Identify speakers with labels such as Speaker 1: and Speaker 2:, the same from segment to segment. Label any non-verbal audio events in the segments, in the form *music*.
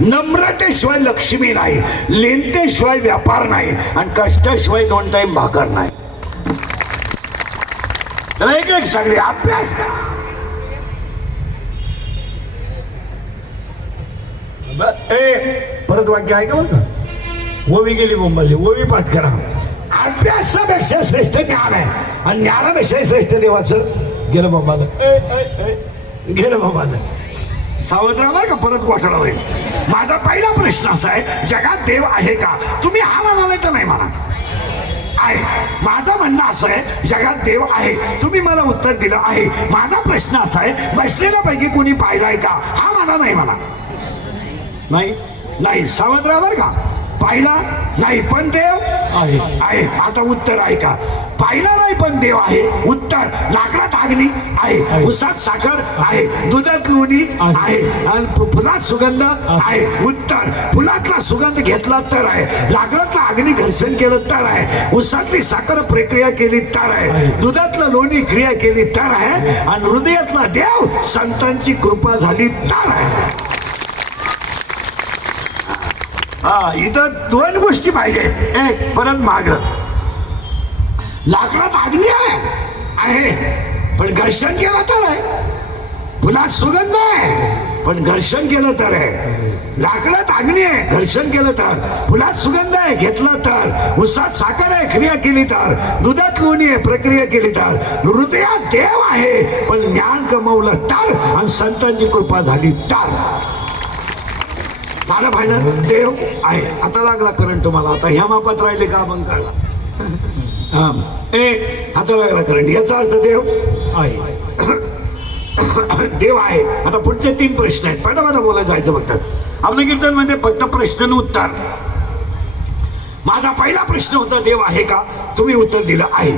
Speaker 1: नम्रतेशिवाय लक्ष्मी नाही लेनतेशिवाय व्यापार नाही आणि कष्टाशिवाय दोन टाइम भाकर नाही. एक एक सगळे अभ्यास करा. ए परत वाक्य आहे का बरं का? ओवी गेली मुंबईली ओवी पाठ करा. अभ्यासापेक्षा श्रेष्ठ ज्ञान आहे आणि ज्ञानापेक्षा श्रेष्ठ देवाचं. गेलं बाबाला गेलं बाबाला सावध राहा बरं का परत घोटाळा होईल. माझा पहिला प्रश्न असा आहे जगात देव आहे का? तुम्ही हा म्हणालाय तर नाही म्हणा आहे. माझं म्हणणं असं आहे जगात देव आहे. तुम्ही मला उत्तर दिलं आहे. माझा प्रश्न असा आहे बसलेल्यापैकी कोणी पाहिलाय का? हा मला नाही म्हणा. नाही? नाही. सावध राहा का. पाहिला? नाही. पण देव?
Speaker 2: आहे.
Speaker 1: आता उत्तर आहे का? पाहिला नाही पण देव आहे. उत्तर. लाकडात अग्नी आहे. उसात साखर आहे. दुधात लोणी
Speaker 2: आहे.
Speaker 1: आणि फुलात सुगंध आहे. उत्तर. फुलातला सुगंध घेतला तर आहे. लाकडातला अग्नी घर्षण केलं तर आहे. उसातली साखर प्रक्रिया केली तर आहे. दुधातलं लोणी क्रिया केली तर आहे. आणि हृदयातला देव संतांची कृपा झाली तर आहे. हा इथं दोन गोष्टी पाहिजे. एक परत माग. लाकडात अग्नी आहे. आहे. पण घर्षण केलं तर आहे. फुलात सुगंध आहे. पण घर्षण केलं तर आहे. लाकडात अग्नी आहे. घर्षण केलं तर. फुलात सुगंध आहे. घेतलं तर. उसात साखर आहे. क्रिया केली तर. दुधात लोणी आहे. प्रक्रिया केली तर. हृदयात देव आहे. पण ज्ञान कमवलं तर आणि संतांची कृपा झाली तर. झालं फायनल देव आहे. आता लागला करंट तुम्हाला. आता ह्या मापात राहिले का मग काढला *laughs* हा. ए आता लागला करंट याचा अर्थ देव?
Speaker 2: आहे. *coughs*
Speaker 1: देव आहे. आता पुढचे तीन प्रश्न आहेत. पटापटा बोलायला जायचं फक्त. आपलं कीर्तन म्हणजे फक्त प्रश्न उत्तर. माझा पहिला प्रश्न होता देव आहे का? तुम्ही उत्तर दिलं आहे.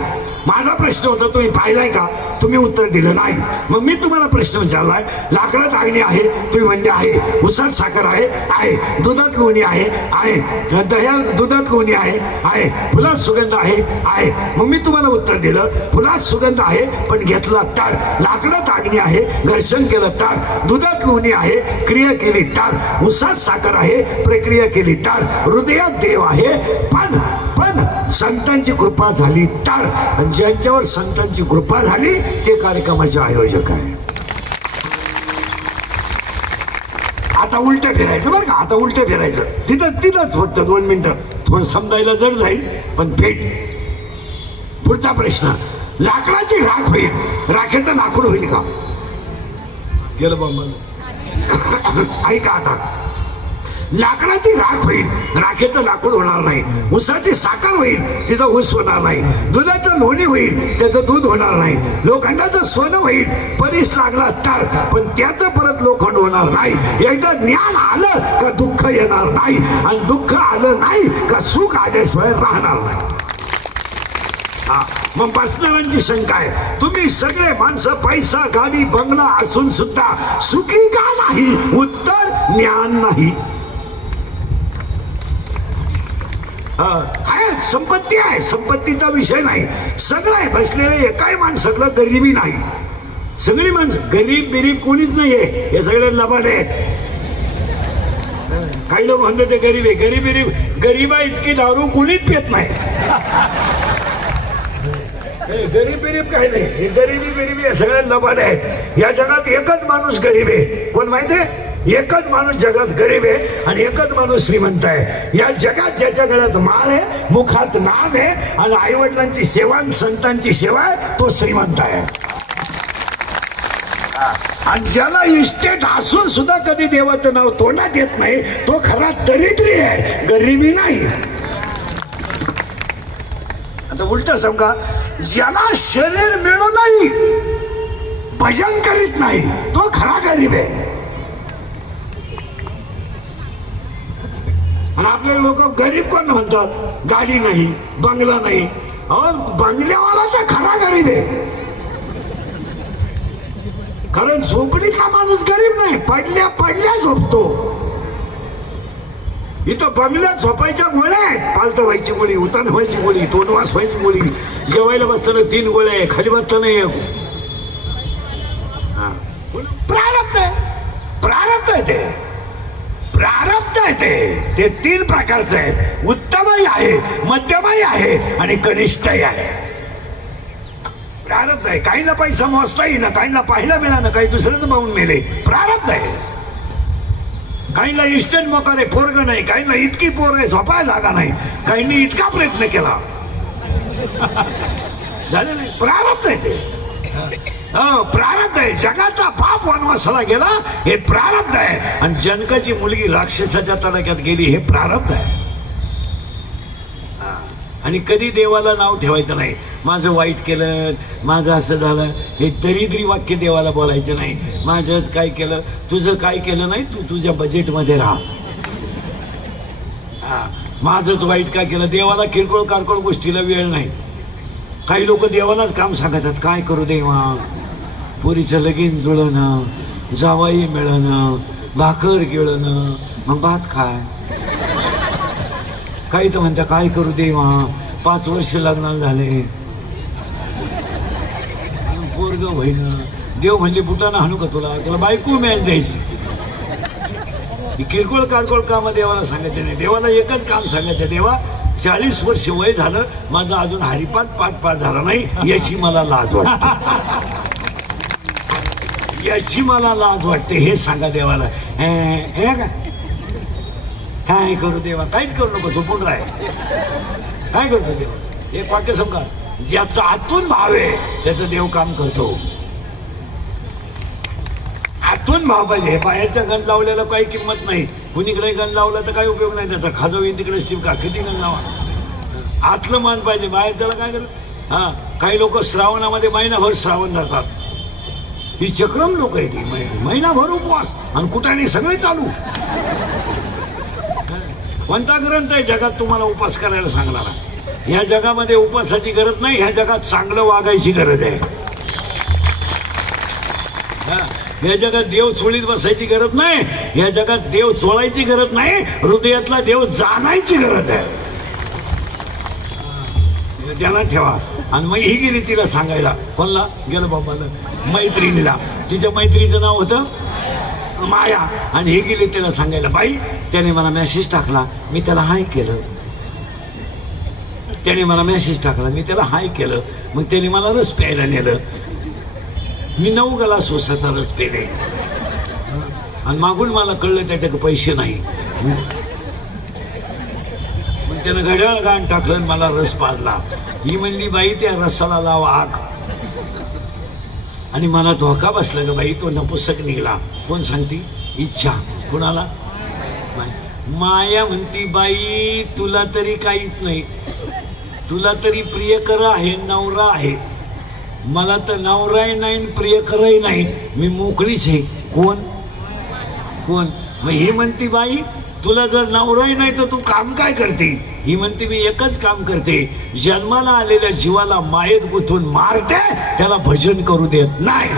Speaker 1: माझा प्रश्न होता तुम्ही पाहिलाय का? तुम्ही उत्तर दिलं नाही. मग मी तुम्हाला प्रश्न विचारलाय लाकडात आगणी आहे तुम्ही म्हणजे आहे उसात साखर आहे आहे दुधात लोणी आहे आहे दह्या दुधात लोणी आहे आहे फुलात सुगंध आहे आहे. मग मी तुम्हाला उत्तर दिलं फुलात सुगंध आहे पण घेतला तार लाकडात आगणी आहे घर्षण केलं तार दुधात लोणी आहे क्रिया केली तार उसात साखर आहे प्रक्रिया केली तार हृदयात देव आहे पण पण संतांची कृपा झाली तर आणि ज्यांच्यावर संतांची कृपा झाली ते कार्यक्रमाचे आयोजक आहे. आता उलट फिरायचं बरं का आता उलट फिरायचं. तिथं तिथंच फक्त दोन मिनिटं. थोडं समजायला जड जाईल पण फेट पुढचा प्रश्न लाकडाची राख होईल. राखेचं लाकूड होईल का? गेलं बाबा *coughs* ऐका आता. लाकडाची राख होईल. राखेचं लाकूड होणार नाही. उसाची साखर होईल. तिथं ऊस होणार नाही. दुधाचं लोणी होईल. त्याचं दूध होणार नाही. लोखंडाचं सोनं होईल. परीस लागला तर. पण त्याचं परत लोखंड होणार नाही. एकदा ज्ञान आलं का दुःख येणार नाही. आणि दुःख आलं नाही का सुख आल्याशिवाय राहणार नाही. हा, मग बसणाऱ्यांची शंका आहे. तुम्ही सगळे माणसं पैसा गाडी बंगला असून सुद्धा सुखी का नाही? उत्तर ज्ञान नाही हा, आहे संपत्ती आहे. संपत्तीचा विषय नाही. सगळं आहे. बसलेले एकाही माणसातलं गरिबी नाही. सगळी माणसं गरीब बिरीब कोणीच नाहीये. हे सगळे लबाड आहेत. काही लोक म्हणतात ते गरीब आहे. गरीब बिरीब गरीबा इतकी दारू कोणीच पेत नाही. गरीब बिरीब काही नाही. हे गरिबी बिरीबी हे सगळे लबाड आहे या जगात एकच माणूस गरीब आहे. कोण माहितीये एकच माणूस जगात गरीब आहे आणि एकच माणूस श्रीमंत आहे. या जगात ज्याच्या घरात माल आहे मुखात नाम आहे आणि आईवडिलांची सेवा संतांची सेवा आहे तो श्रीमंत आहे. आणि ज्याला इस्टेट असून सुद्धा कधी देवाचं नाव तोंडात येत नाही तो खरा दरिद्री आहे गरिबी नाही. आता उलट समजा ज्याला शरीर मिळू नाही भजन करीत नाही तो खरा गरीब आहे. आणि आपले लोक गरीब कोण म्हणतात? गाडी नाही बंगला नाही. अहो बंगल्यावाला तर खरा गरीब आहे कारण झोपडी का माणूस गरीब नाही? पडल्या पडल्या झोपतो. इथं बंगल्यात झोपायच्या गोळ्या आहेत. पालतं व्हायची गोळी उतान व्हायची गोळी तोंडवास व्हायची गोळी. जेवायला बसताना तीन गोळ्या आहे खाली बसताना एक हा. प्रारब्ध आहे प्रारब्ध आहे ते प्रारब्ध आहे ते. ते तीन प्रकारचे आहे उत्तमही आहे मध्यमही आहे आणि कनिष्ठही आहे. प्रारब्ध आहे. काहींना काही मोजता येईना काहींना पाहिलं मिळालं काही दुसरंच पाहून मेले. प्रारब्ध आहे. काहींना इन्स्टंट मोकार आहे पोरग नाही. काहींना इतकी पोर आहे झोपाय जागा नाही. काहींनी इतका प्रयत्न केला. *laughs* झालं नाही. प्रारब्ध आहे ते. प्रारब्ध आहे. जगाचा पाप वनवासाला गेला हे प्रारब्ध आहे. आणि जनकाची मुलगी राक्षसाच्या तडाख्यात गेली हे प्रारब्ध आहे. आणि कधी देवाला नाव ठेवायचं नाही. माझं वाईट केलं माझं असं झालं हे दरिद्री वाक्य देवाला बोलायचं नाही. माझंच काय केलं तुझं काय केलं नाही तू तुझ्या बजेटमध्ये राहा. हा. माझंच वाईट काय केलं देवाला किरकोळ कारकोळ गोष्टीला वेळ नाही. काही लोक देवालाच काम सांगतात काय करू देवा? पुरीचं लगीन जुळणं जावाई मिळणं भाकर गिळणं मग भात खाय. काही तर म्हणता काय करू देवा पाच वर्ष लग्नाला झाले. पोरग होईन देव म्हणले बुटाना हाणू का तुला? त्याला बायको मिळायला द्यायची. किरकोळ कारकोळ काम देवाला सांगायचे नाही. देवाला एकच काम सांगायचं देवा चाळीस वर्ष वय झालं माझा अजून हरिपात पाठ पाठ झाला नाही याची मला लाज वाटते. याची मला लाज वाटते हे सांगा देवाला. हे का? काय करू देवा? काहीच करू नको झोपून राह काय करतो देवा? हे वाक्य समजा ज्याचा आतून भाव आहे त्याचं देव काम करतो. आतून भाव पाहिजे. हे बाहेरचा गण लावलेला काही किंमत नाही. कुणीकडे गण लावला तर काही उपयोग नाही त्याचा. खाजो येईन तिकडे का? किती गण लावा? आतलं मान पाहिजे. बाहेर त्याला काय करू? हा काही लोक श्रावणामध्ये महिनाभर श्रावण धरतात. ही चक्रम लोक आहे ती महिनाभर उपवास. आणि कुठाने सगळे चालू. कोणता ग्रंथ आहे जगात तुम्हाला उपास करायला सांगणारा? ह्या जगामध्ये उपासाची गरज नाही ह्या जगात चांगलं वागायची गरज आहे. हा, या जगात देव चोळीत बसायची गरज नाही या जगात देव चोळायची गरज नाही हृदयातला देव जाणायची गरज आहे. त्याला ठेवा. आणि मग ही गेली तिला सांगायला कोणला? गेलं बाबाला. मैत्रिणीला. तिच्या मैत्रीचं नाव होतं माया. आणि हे गेले त्याला सांगायला बाई त्याने मला मेसेज टाकला मी त्याला हाय केलं. त्याने मला मेसेज टाकला मी त्याला हाय केलं. मग त्याने मला रस प्यायला नेलं. मी नऊ गला सोसाचा रस पेले. आणि मागून मला कळलं त्याच्याकडे पैसे नाही. मग त्यानं घड्याळ घाण टाकलं आणि मला रस पाडला. ही म्हणली बाई त्या रसाला लाव आग. आणि मला धोका बसला ग बाई तो नपुसक निघाला. कोण सांगती? इच्छा. कुणाला? माया म्हणती बाई तुला तरी काहीच नाही. तुला तरी प्रियकर आहे नवरा आहे. मला तर नवराही नाही प्रियकरही नाही. मी मोकळीच आहे. कोण? कोण? मग ही म्हणती बाई तुला जर नवराही नाही तर तू काम काय करते? ही म्हणते मी एकच काम करते. जन्माला आलेल्या जीवाला मायेत गुथून मारते. त्याला भजन करू देत नाही.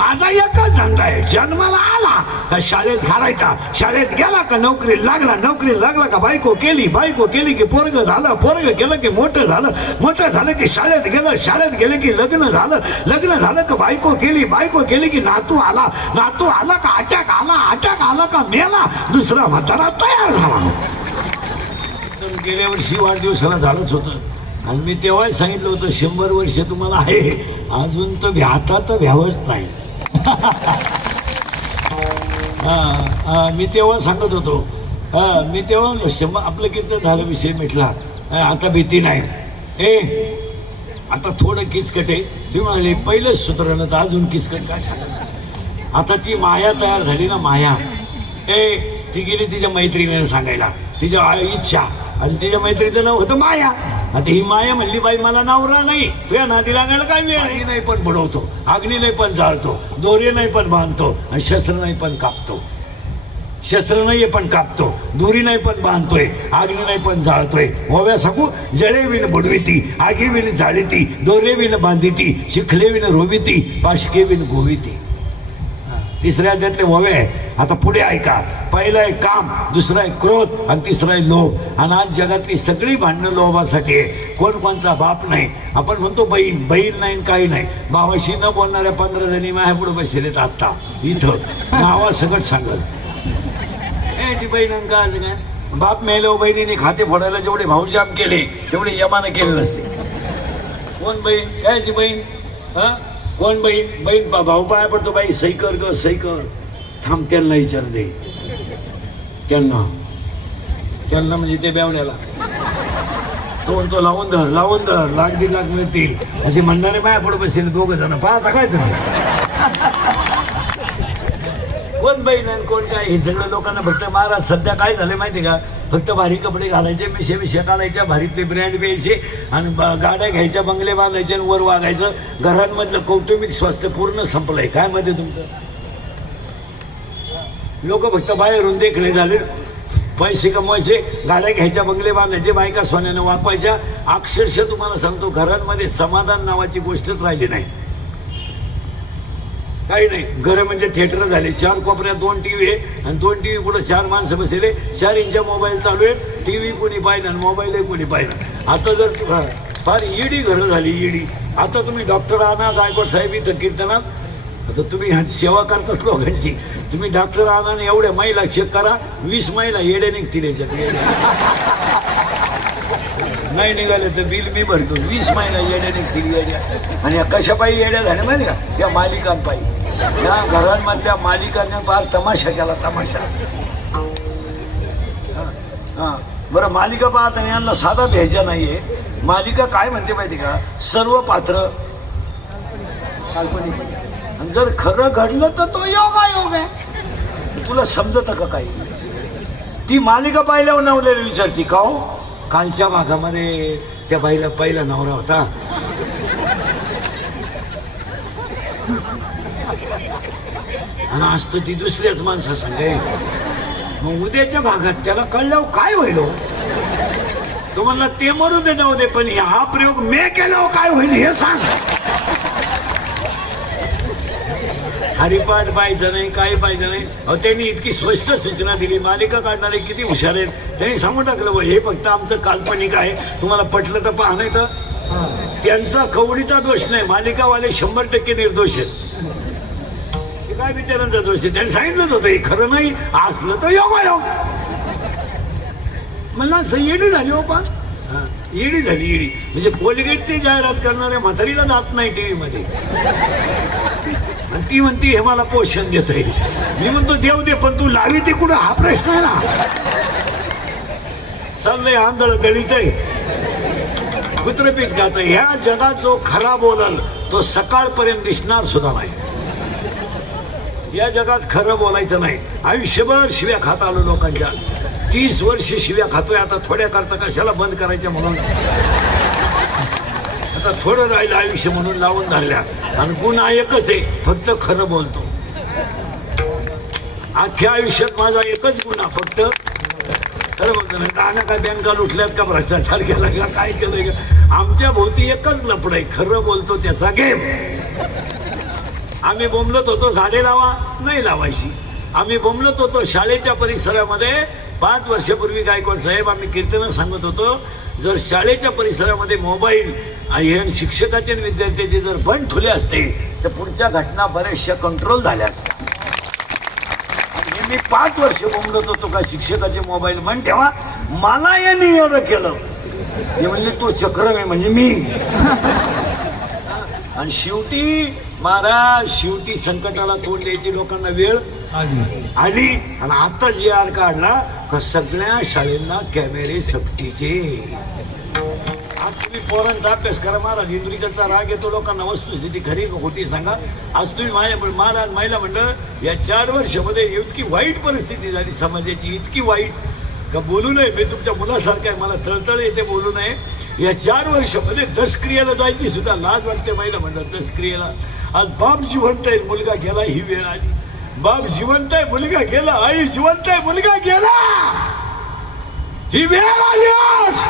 Speaker 1: माझा एकच धंदा आहे जन्माला आला का शाळेत घालायचा? शाळेत गेला का नोकरी लागला? नोकरी लागला का बायको केली? बायको केली की पोरग झालं पोरग केलं की मोठं झालं मोठं झालं की शाळेत गेलं शाळेत गेलं की लग्न झालं लग्न झालं का बायको केली बायको केली की नातू आला नातू आला का अटॅक आला अटॅक आला का मेला दुसरा म्हातारा तयार झाला. गेल्या वर्षी वाढदिवसाला झालंच होतं. आणि मी तेव्हाच सांगितलं होतं शंभर वर्ष तुम्हाला आहे. अजून तर भ्याता तर भ्यावंच नाही. हां हां मी तेव्हा सांगत होतो. हां मी तेव्हा शंभर आपलं किती झालं विषय मिटला. आता भीती नाही. ए आता थोडं किचकट. आहे तुम्ही म्हणाले पहिलंच सूत्र तर अजून किचकट काय आता ती माया तयार झाली ना माया. ए ती गेली तिच्या मैत्रिणीला सांगायला. तिच्या इच्छा. आणि तिच्या मैत्रीचं नाव होतं माया. आता ही माया म्हणली बाई मला नवरा नाही. तुझ्या नादी लागायला काय वेळ नाही पण बुडवतो. अग्नी नाही पण जाळतो दोरे नाही पण बांधतो आणि शस्त्र नाही पण कापतो. शस्त्र नाही पण कापतो दुरी नाही पण बांधतोय आगली नाही पण जाळतोय. ओव्या सांगू जळे विण बुडविती आगी विण जाळीती दोरे विण बांधिती शिखले विण रोविती पाशके विण गोविती. तिसऱ्या त्यातले ओवे आहे आता पुढे ऐका. पहिलं आहे काम दुसरं आहे क्रोध आणि तिसरं आहे लोभ. आणि आज जगातली सगळी भांडणं लोभासाठी आहे कोण कोणचा बाप नाही. आपण म्हणतो बहीण बहीण नाही काही नाही. भावाशी न बोलणाऱ्या पंधरा जणी माझ्या पुढे बसलेत आत्ता. इथं. नावा सगळं सांगत. ए ती बहीण का असं काय बाप मेलो बहिणीने खाते फोडायला जेवढे भाऊजाम केले तेवढे यमानं केले नसते. कोण बहीण? कायची बहीण? हा? कोण बहीण बहीण बा- भाऊ पाया पडतो बाई. सही कर ग सही कर. थांब त्यांना विचार दे. त्यांना. त्यांना म्हणजे ते बेवण्याला. तो म्हणतो लावून धर लावून धर. लाख दीड लाख मिळतील. असे म्हणणारे माया पुढे बसतील दोघं जण. पाहता काय तुम्ही? कोण बहीण कोण काय? हे सगळं लोकांना फक्त महाराज सध्या काय झालं माहिती का? फक्त भारी कपडे घालायचे मिशे मिशे घालायच्या भारीतले ब्रँड प्यायचे आणि ब- गाड्या घ्यायच्या बंगले बांधायचे आणि वर वागायचं. घरांमधलं कौटुंबिक स्वास्थ्य पूर्ण संपलंय. काय मध्ये तुमचं? लोक फक्त बाहेरून देखणे झाले. पैसे कमवायचे गाड्या घ्यायच्या बंगले बांधायचे बायका सोन्यानं वापवायच्या अक्षरशः तुम्हाला सांगतो घरांमध्ये समाधान नावाची गोष्टच राहिली नाही. काही नाही. घरं म्हणजे थिएटर झाले. चार कोपऱ्यात दोन टी व्ही आहे आणि दोन टी व्ही पुढे चार माणसं बसले चार इंच्या मोबाईल चालू आहे टी व्ही कोणी पाहिलं आणि मोबाईलही कोणी पाहिलं. आता जर फार ईडी घरं झाली ईडी. आता तुम्ही डॉक्टर आणा गायकवाड साहेब इथं कीर्तनात आता तुम्ही ह्या सेवा करतात लोकांची. तुम्ही डॉक्टर आणा आणि एवढ्या महिला चेक करा. वीस महिला येडे निघतील याच्यात. नाही निघाले तर बिल मी भरतो. वीस महिना येड्या निघतील येड्या आणि या कशा पायी येड्या झाल्या माहिती का? त्या मालिकांपायी. या घरांमधल्या मालिकांनी फार तमाशा केला तमाशा. हां बरं मालिका पाहत आणि यांना साधा भ्यायचा नाहीये. मालिका काय म्हणते माहिती का? सर्व पात्र काल्पनिक. जर खरं घडलं तर तो योग योग आहे. तुला समजत का काही? ती मालिका पाहिल्यावर नवलेली विचारती का हो? कालच्या भागामध्ये त्या बाईला पहिला नवरा होता. आणि आज तर ती दुसऱ्याच माणसा सांगे. मग उद्याच्या भागात त्याला कळल्यावर काय होईल हो? तो म्हणला ते मरू दे जाऊ दे पण हा प्रयोग मे केल्यावर काय होईल हे सांग. हरिपाठ पाहिजे नाही काय पाहिजे नाही. अहो त्यांनी इतकी स्पष्ट सूचना दिली. मालिका काढणारे किती हुशार आहेत. त्यांनी सांगून टाकलं "बुवा, हे फक्त आमचं काल्पनिक आहे. तुम्हाला पटलं तर पहा नाही तर. त्यांचा कवडीचा दोष नाही. मालिकावाले शंभर टक्के निर्दोष आहेत. काय बिचारांचा दोष त्यांनी सांगितलंच होतं हे खरं नाही असलं तर योग योग. मला येडी झाली हो पा येडी झाली येडी. म्हणजे कोलगेटची जाहिरात करणाऱ्या म्हातारीला जात नाही टीव्ही मध्ये आणि ती म्हणती हे मला पोषण देत मी म्हणतो देव दे पण तू लावी ते कुठं? हा प्रश्न आहे ना. चाललंय आंधळ दळीत आहे. कुत्रपीठ गात ह्या जगात जो खरा बोलल तो सकाळपर्यंत दिसणार सुद्धा नाही. या जगात खरं बोलायचं नाही. आयुष्यभर शिव्या खात आलो लोकांच्या. तीस वर्ष शिव्या खातोय आता थोड्या करता कशाला बंद करायच्या म्हणून? आता थोडं राहिलं आयुष्य म्हणून लावून धरल्या. आणि गुन्हा एकच आहे फक्त खरं बोलतो. अख्ख्या आयुष्यात माझा एकच गुन्हा फक्त खरं बोलतो ना गाणं काय बँका लुटल्यात का भ्रष्टाचार केला का काय केलं का? आमच्या भोवती एकच लपड आहे खरं बोलतो त्याचा गेम. आम्ही बोंबलत होतो झाडे लावा नाही लावायची. आम्ही बोंबलत होतो शाळेच्या परिसरामध्ये. पाच वर्षापूर्वी गायकवाड साहेब आम्ही कीर्तनं सांगत होतो जर शाळेच्या परिसरामध्ये मोबाईल आणि हे शिक्षकाचे आणि विद्यार्थ्याचे जर बंद ठुले असते तर पुढच्या घटना बऱ्याचशा कंट्रोल झाल्या असत्या. आणि मी पाच वर्ष बोंबलत होतो का शिक्षकाचे मोबाईल बंद ठेवा मला यांनी एवढं केलं. हे म्हणले तो चक्रम आहे म्हणजे मी. *laughs* आणि शेवटी महाराज शेवटी संकटाला तोंड द्यायची लोकांना वेळ.
Speaker 2: आली.
Speaker 1: आणि आता जी आर काढला का सगळ्या शाळेंना कॅमेरे सक्तीचे. आज तुम्ही पोरांचा अभ्यास करा महाराज. इंद्रिकाचा राग येतो लोकांना वस्तुस्थिती खरी खोटी सांगा. आज तुम्ही माझ्या महाराज महिला मंडळ या चार वर्षामध्ये इतकी वाईट परिस्थिती झाली समाजाची इतकी वाईट. का बोलू नये मी तुमच्या मुलासारखं आहे मला तळतळ येते बोलू नये. या चार वर्षामध्ये दसक्रियेला जायची सुद्धा लाज वाटते महिला मंडळ दसक्रियेला. आज बाप जिवंत आहे मुलगा गेला ही वेळ आली. बाप जिवंत आहे मुलगा गेला आई जिवंत आहे मुलगा गेला. ही वेळ आली आज.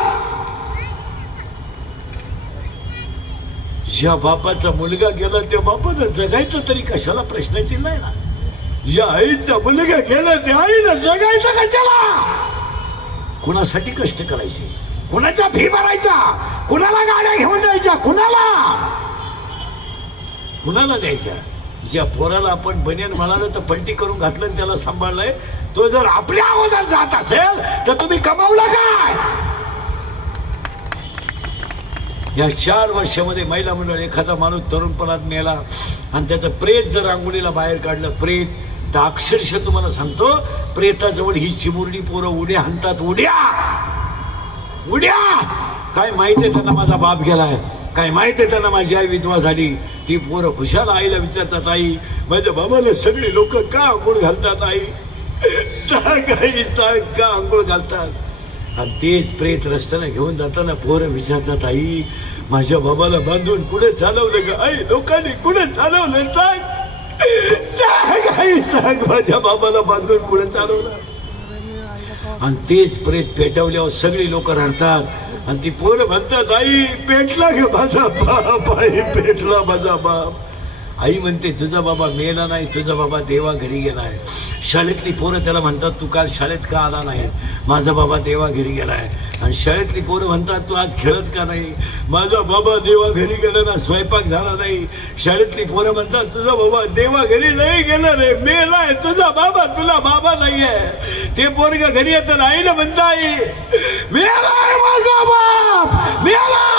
Speaker 1: ज्या बापाचा मुलगा गेला त्या बापानं जगायचं तरी कशाला प्रश्नाची नाही ना ज्या आईचा मुलगा गेला त्या आईनं जगायचं कशाला? कुणासाठी कष्ट करायचे? कुणाचा फी भरायचा? कुणाला गाड्या घेऊन द्यायच्या कुणाला? कुणाला द्यायच्या ज्या पोराला आपण बनेन म्हणालं तर पलटी करून घातलं आणि त्याला सांभाळलंय. तो जर आपल्या अगोदर जात असेल तर तुम्ही कमावला काय या चार वर्षामध्ये महिला मंडळ एखादा माणूस तरुणपणात मेला आणि त्याचं प्रेत जर आंघोळीला बाहेर काढलं प्रेत तर अक्षरशः तुम्हाला सांगतो प्रेताजवळ ही चिमुरडी पोरं उड्या हाणतात उड्या! उड्या! काय माहिती आहे त्यांना माझा बाप गेलाय? काय माहीत आहे त्यांना माझी आई विधवा झाली? ती पोरं खुशाल आईला विचारतात आई माझ्या बाबाला सगळी लोक का आंघोळ घालतात आई? सांग आई सांग का आंघोळ घालतात? आणि तेच प्रेत रस्त्याला घेऊन जाताना पोरं विचारतात आई माझ्या बाबाला बांधून कुठे चालवलं ग? आई लोकांनी कुठे चालवलं? सांग. सांग आई सांग माझ्या बाबाला बांधून कुठे चालवलं? आणि तेच प्रेत पेटवल्यावर सगळी लोक रडतात. आणि ती पोरं म्हणतात आई पेटला घे माझा बाप? आई पेटला माझा बाप? आई म्हणते तुझा बाबा मेला नाही तुझा बाबा देवा घरी गेला आहे शाळेतली पोरं त्याला म्हणतात तू काल शाळेत का आला नाही? माझा बाबा देवा घरी गेला आहे आणि शाळेतली पोरं म्हणतात तू आज खेळत का नाही? माझा बाबा देवा घरी गेला ना स्वयंपाक झाला नाही. शाळेतली पोरं म्हणतात तुझा बाबा देवा घरी नाही गेला रे मेलाय तुझा बाबा तुला बाबा नाही आहे ते पोरग घरी येतं नाही ना म्हणताय. आहे माझा बाप मेला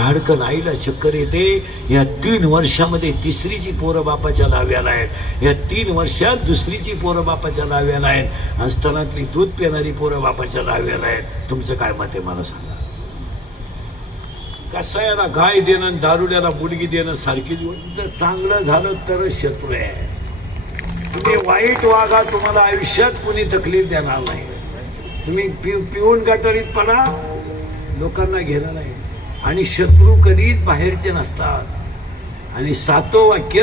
Speaker 1: धाडकन आईला चक्कर येते. या तीन वर्षामध्ये तिसरीची पोरं बापाच्या लाव्याला आहेत. या तीन वर्षात दुसरीची पोरं बापाच्या लाव्याला आहेत. आणि दूध पिणारी पोरं बापाच्या लाव्याला आहेत. तुमचं काय मत आहे मला सांगा. कसायाला गाय देणं दारुड्याला मुलगी देणं सारखी चांगलं झालं तरच शत्रू आहे. तुम्ही वाईट वागा तुम्हाला आयुष्यात कुणी तकलीफ देणार नाही. तुम्ही पि पिऊन गटारीत पडा. लोकांना घेणार नाही. आणि शत्रू कधीच बाहेरचे नसतात. आणि सातो वाक्य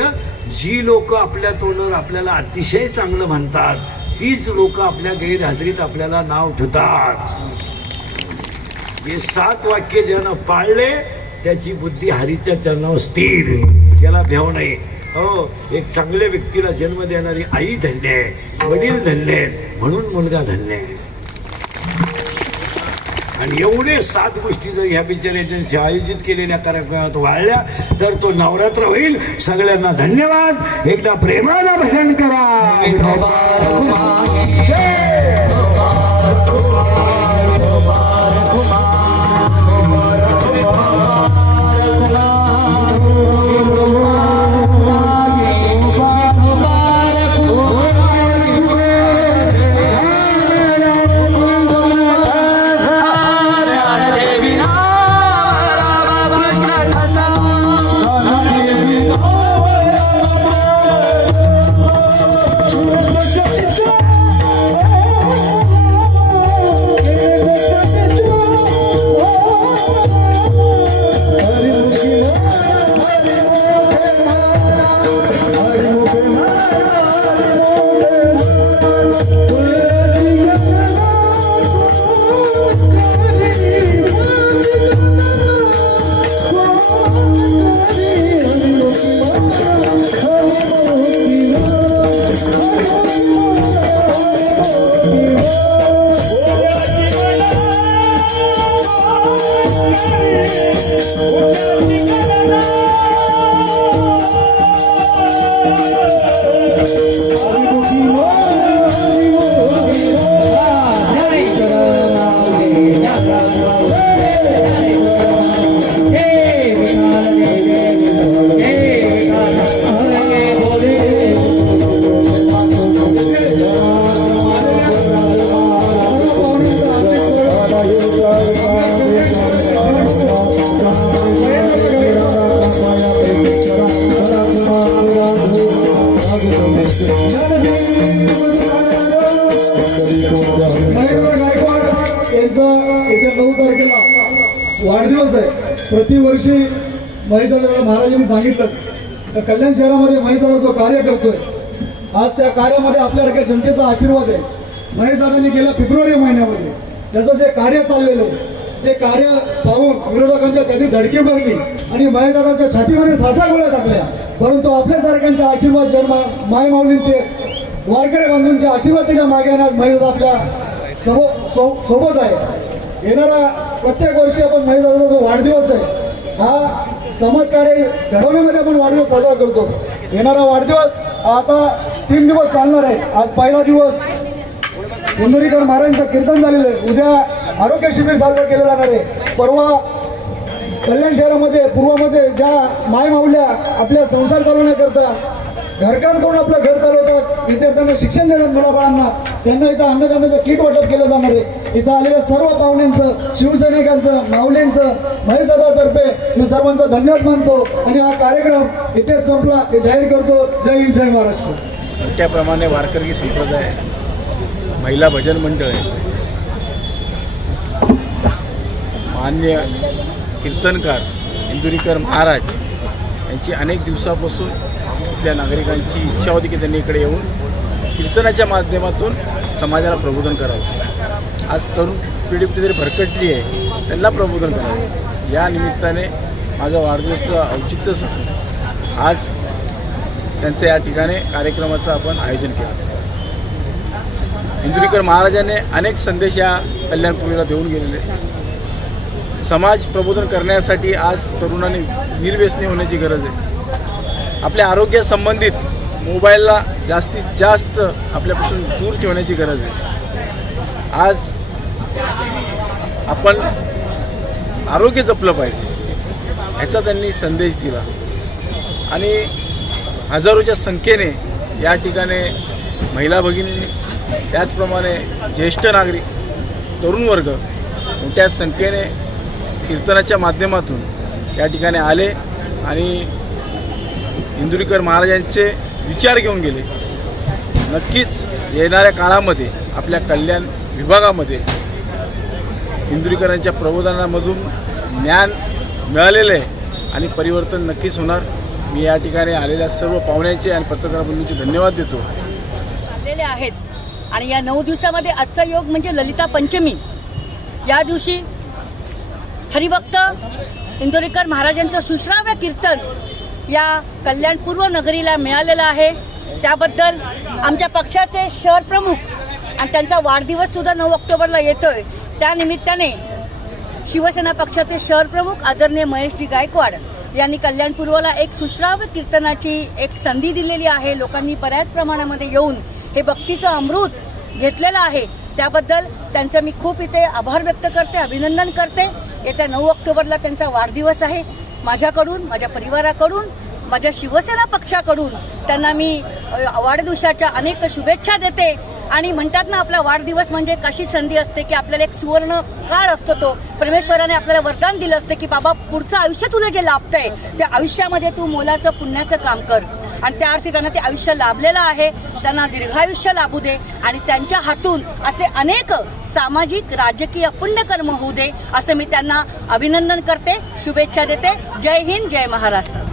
Speaker 1: जी लोक आपल्या तोंडावर आपल्याला अतिशय चांगलं म्हणतात तीच लोक आपल्या गैरहाजरीत आपल्याला नाव ठेवतात. हे सात वाक्य ज्यानं पाळले त्याची बुद्धी हरीच्या चरणावर स्थिर. त्याला भ्याव नाही हो एक चांगल्या व्यक्तीला जन्म देणारी आई धन्य आहे वडील धन्य आहेत म्हणून मुलगा धन्य आहे. आणि एवढे सात गोष्टी जर ह्या बिचाऱ्याच्या आयोजित केलेल्या कार्यक्रमात वाढल्या तर तो नवरात्र होईल. सगळ्यांना धन्यवाद. एकदा प्रेमानं भजन करा.
Speaker 2: Thank you. प्रतिवर्षी महेशदादाला महाराजांनी सांगितलं तर कल्याण शहरामध्ये महेशदादा जो कार्य करतोय आज त्या कार्यामध्ये आपल्यासारख्या जनतेचा आशीर्वाद आहे. महेशदादांनी गेल्या फेब्रुवारी महिन्यामध्ये त्याचं जे कार्य चाललेलं आहे ते कार्य पाहून विरोधकांच्या छाती धडकी भरली आणि महेशदादांच्या छातीमध्ये सासा गोळ्या टाकल्या. परंतु आपल्यासारख्यांचा आशीर्वाद जन्म माय माऊलींचे वारकरी बांधूंचे आशीर्वाद त्याच्यामागे आणि आज महेशदा आपल्या सो- सोबत आहे. येणारा प्रत्येक वर्षी आपण महेशदादाचा जो वाढदिवस आहे हा समाजकार्य घडवण्यामध्ये आपण वाढदिवस साजरा करतो. येणारा वाढदिवस आता तीन दिवस चालणार आहे. आज पहिला दिवस कुंडरीकर महाराजांचं कीर्तन झालेलं आहे. उद्या आरोग्य शिबिर साजरं केलं जाणार आहे. परवा कल्याण शहरामध्ये पूर्वामध्ये ज्या माय माऊल्या आपल्या संसार चालवण्याकरता घरकाम करून आपलं घर चालवतात विद्यार्थ्यांना शिक्षण देण्यात मुलाबाळांना. त्यांना इथं अन्नधान्याचं किट वाटप केलं जाणार आहे. इथं आलेल्या सर्व पाहुण्यांचं शिवसैनिकांचं माऊलींचं महेशदादातर्फे मी सर्वांचा धन्यवाद मानतो आणि हा कार्यक्रम इथेच संपला. हे जाहीर करतो. जय हिंद जय महाराष्ट्र.
Speaker 3: त्याप्रमाणे वारकरी संप्रदाय महिला भजन मंडळ मान्य कीर्तनकार इंदुरीकर महाराज यांची अनेक दिवसापासून इथल्या नागरिकांची इच्छा होती की त्यांनी इकडे येऊन कीर्तनाच्या माध्यमातून समाजाला प्रबोधन करावं. आज तरुण पिढी कुठेतरी भरकटली आहे त्यांना प्रबोधन करावं. या निमित्ताने माझा वाढदिवसाचं औचित्य साधून आज त्यांचं या ठिकाणी कार्यक्रमाचं आपण आयोजन केलं. इंदुरीकर महाराजांनी अनेक संदेश या कल्याणपुरीला देऊन गेलेले. समाज प्रबोधन करण्यासाठी आज तरुणांनी निर्व्यसनी होण्याची गरज आहे. आपल्या आरोग्यासंबंधित मोबाईलला जास्तीत जास्त आपल्यापासून दूर ठेवण्याची गरज आहे. आज आपण आरोग्य जपलं पाहिजे ह्याचा त्यांनी संदेश दिला. आणि हजारोच्या संख्येने या ठिकाणी महिला भगिनींनी त्याचप्रमाणे ज्येष्ठ नागरिक तरुण वर्ग मोठ्या संख्येने कीर्तनाच्या माध्यमातून या ठिकाणी आले आणि इंदुरीकर महाराजांचे विचार घेऊन गेले. नक्कीच येणाऱ्या काळामध्ये आपल्या कल्याण विभागामध्ये इंदुरीकरांच्या प्रबोधनामधून ज्ञान मिळालेलं आहे आणि परिवर्तन नक्कीच होणार. मी या ठिकाणी आलेल्या सर्व पाहुण्यांचे आणि पत्रकार बंधूंचे धन्यवाद देतो.
Speaker 4: आलेले आहेत. आणि या नऊ दिवसामध्ये आजचा योग म्हणजे ललिता पंचमी. या दिवशी हरिभक्त इंदोरीकर महाराजांचं सुश्राव्य कीर्तन या कल्याणपूर्व नगरीला मिळालेलं आहे. त्याबद्दल आमच्या पक्षाचे शहर प्रमुख आणि त्यांचा वाढदिवस सुद्धा नऊ ऑक्टोबरला येतोय. आहे त्यानिमित्ताने शिवसेना पक्षाचे शहर प्रमुख आदरणीय महेशजी गायकवाड यांनी कल्याणपूर्वला एक सुश्राव्य कीर्तनाची एक संधी दिलेली आहे. लोकांनी बऱ्याच प्रमाणामध्ये येऊन हे भक्तीचं अमृत घेतलेलं आहे. त्याबद्दल त्यांचं मी खूप इथे आभार व्यक्त करते अभिनंदन करते. येत्या नऊ ऑक्टोबरला त्यांचा वाढदिवस आहे. माझ्याकडून माझ्या परिवाराकडून माझ्या शिवसेना पक्षाकडून त्यांना मी वाढदिवसाच्या अनेक शुभेच्छा देते. आणि म्हणतात ना आपला वाढदिवस म्हणजे कशी संधी असते की आपल्याला एक सुवर्ण काळ असतो तो. परमेश्वराने आपल्याला वरदान दिलं असतं की बाबा पुढचं आयुष्य तुला जे लाभतंय त्या आयुष्यामध्ये तू मोलाचं पुण्याचं काम कर. आणि त्या अर्थी त्यांना ते आयुष्य लाभलेलं आहे. त्यांना दीर्घायुष्य लाभू दे आणि त्यांच्या हातून असे अनेक सामाजिक राजकीय पुण्यकर्म होऊ दे असं मी त्यांना अभिनंदन करते शुभेच्छा देते. जय हिंद जय महाराष्ट्र.